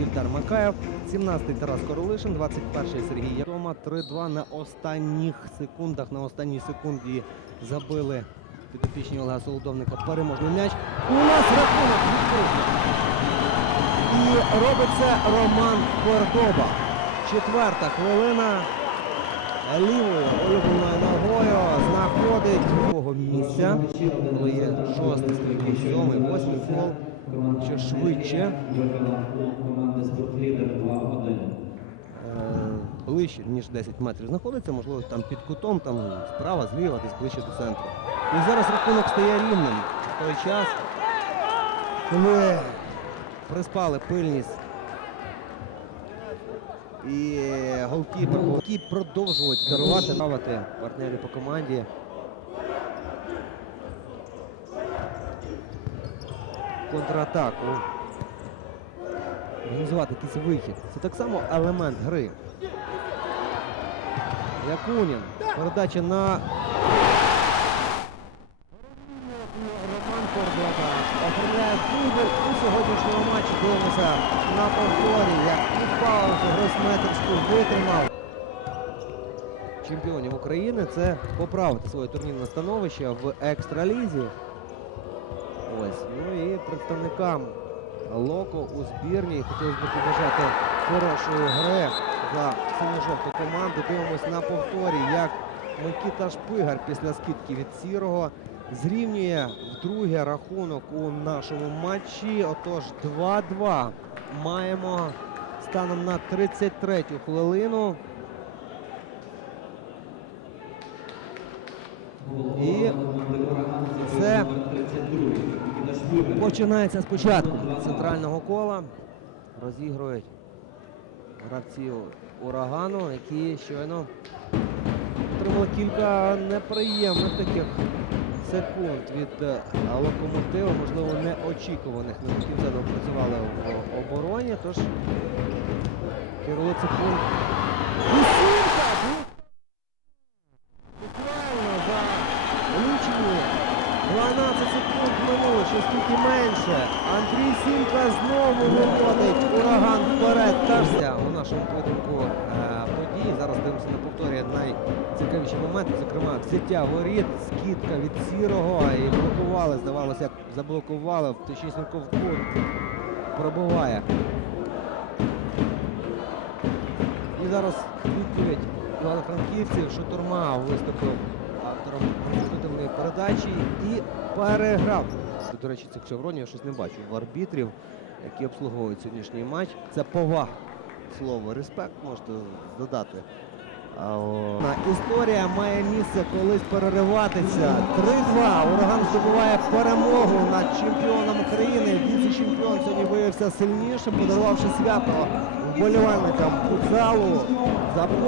Ільдар Макаєв, 17-й Тарас Королишин, 21-й Сергій Ярома. 3-2 на останніх секундах, на останній секунді забили підопічні Олега Солодовника переможний м'яч. У нас рахунок. І робить це Роман Кордоба. Четверта хвилина. Лівою улюбленою ногою знаходить другого місця. Коли є шостий, сьомий, восьмий фол. Що швидше. команди «Спортлідер» 2-1. е, Ближче, ніж 10 метрів знаходиться, можливо, там під кутом, там справа, зліва, десь ближче до центру. І зараз рахунок стає рівним в той час, коли приспали пильність і голкіпер. Продовжують керувати, ставити партнерів по команді. Контратаку. Організувати якийсь вихід. Це так само елемент гри. Якунін. Передача на Роман Кордоба оформляє футбол у сьогоднішньому матчі. Дивимося на повторі, як і паузу гросметрську витримав чемпіонів України. Це поправити своє турнірне становище в екстралізі. Ось. Ну і представникам Локо у збірні. Хотілося б побажати хорошої гри за синьо-жовту команду. Дивимось на повторі, як Микита Шпигар після скидки від Сірого зрівнює вдруге рахунок у нашому матчі. Отож, 2-2 маємо станом на 33-ю хвилину. І це починається спочатку центрального кола. Розігрують гравці урагану, які щойно отримали кілька неприємних таких секунд від е, локомотиву, можливо, неочікуваних. Не до кінця допрацювали в обороні. Тож Кирило Усінка! 12 секунд минуло, що скільки менше. Андрій Сімка знову виводить ураган вперед. Та у нашому поєдинку е, подій. Зараз дивимося на повторі найцікавіші моменти, зокрема взяття воріт, скидка від сірого і блокували, здавалося, як заблокували, точніше в кут пробиває. І зараз відповідь Івано-Франківців, що Турма виступив автором результативної передачі і переграв. До речі, цих шевронів я щось не бачу в арбітрів, які обслуговують сьогоднішній матч. Це повага. Слово респект можете додати. Історія має місце колись перериватися. 3-2. Ураган здобуває перемогу над чемпіоном України. Віце-чемпіон сьогодні виявився сильніше, подарувавши свято вболівальникам футзалу. Запов-